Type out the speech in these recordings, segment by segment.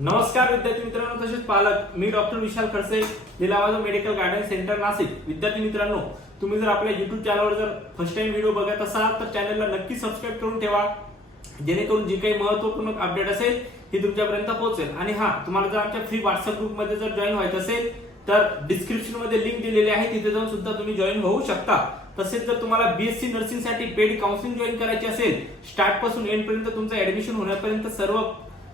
नमस्कार विद्यार्थी मित्रांनो तसेच पालक मी डॉक्टर विशाल खडसे लिलावाजा मेडिकल गार्डन सेंटर नाशिक. विद्यार्थी मित्रांनो तुम्ही जर आपल्या युट्यूब चॅनलवर जर फर्स्ट टाइम व्हिडिओ बघत असाल तर चॅनलला नक्की सबस्क्राईब करून ठेवा. जेणेकरून जी काही महत्त्वपूर्ण अपडेट असेल ती तुमच्यापर्यंत पोहोचेल. आणि हा तुम्हाला जर आमच्या फ्री व्हॉट्सअप ग्रुपमध्ये जर जॉईन व्हायचं असेल तर डिस्क्रिप्शनमध्ये लिंक दिलेली आहे. तिथे जाऊन सुद्धा तुम्ही जॉईन होऊ शकता. तसेच जर तुम्हाला बीएससी नर्सिंगसाठी पेड काउन्सिलिंग जॉईन करायची असेल स्टार्टपासून एंड पर्यंत तुमचं ऍडमिशन होण्यापर्यंत सर्व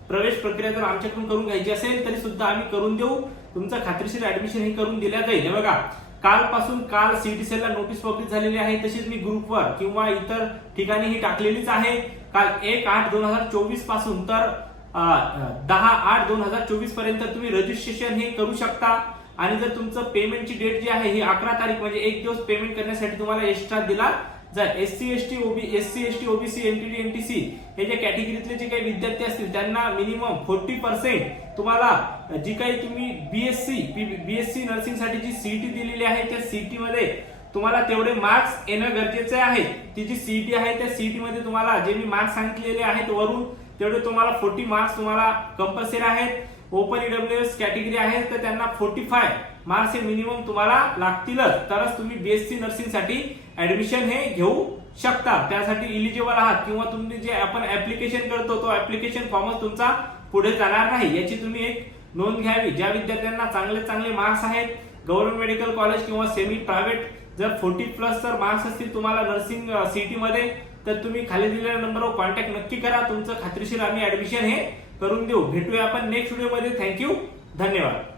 प्रवेश प्रक्रिया जर आमच्याकडून करून घ्यायची असेल तरी सुद्धा आम्ही करून देऊ. तुमचं खात्रीशीर ऍडमिशन हे करून दिल्या जाईल. हे बघा कालपासून काल सीटीसीएल नोटीस पब्लिक झालेली आहे तशीच मी ग्रुपवर किंवा इतर ठिकाणी ही टाकलेलीच आहे. काल एक आठ दोन हजार चोवीसपासून तर दहा आठ दोन हजार चोवीसपर्यंत तुम्ही रजिस्ट्रेशन हे करू शकता. आणि जर तुमचं पेमेंटची डेट जी आहे ही अकरा तारीख म्हणजे एक दिवस पेमेंट करण्यासाठी तुम्हाला एक्स्ट्रा दिला जर S C S T OB S C S T OBC NTD NTC हे जे कॅटेगरीतले जे काही विद्यार्थी असतील त्यांना मिनिमम फोर्टी पर्सेंट तुम्हाला जी काही तुम्ही बीएससी बीएससी नर्सिंगसाठी जी सीईटी दिलेली आहे त्या सीईटी मध्ये तुम्हाला तेवढे मार्क्स येणं गरजेचे आहे. ती जी सीईटी आहे त्या सीईटी मध्ये तुम्हाला जे मी मार्क्स सांगितलेले आहेत वरून तेवढे तुम्हाला फोर्टी मार्क्स तुम्हाला कंपल्सरी आहेत. ओपन ईडब्ल्यू एस कॅटेगरी आहे तर त्यांना फोर्टी फाय मार्क्स हे मिनिमम तुम्हाला लागतीलच. तरच तुम्ही बीएससी नर्सिंगसाठी ऍडमिशन हे घेऊ शकता. त्यासाठी इलिजिबल आहात किंवा तुम्ही जे आपण ऍप्लिकेशन करतो तो ऍप्लिकेशन फॉर्मच तुमचा पुढे जाणार नाही. याची तुम्ही एक नोंद घ्यावी. ज्या विद्यार्थ्यांना चांगले चांगले मार्क्स आहेत गव्हर्नमेंट मेडिकल कॉलेज किंवा सेमी प्रायव्हेट जर फोर्टी प्लस जर मार्क्स असतील तुम्हाला नर्सिंग सीटी मध्ये तर तुम्ही खाली दिलेल्या नंबरवर कॉन्टॅक्ट नक्की करा. तुमचं खात्रीशीर आम्ही ऍडमिशन हे करून देऊ. भेटूया आपण नेक्स्ट व्हिडिओमध्ये थँक्यू धन्यवाद.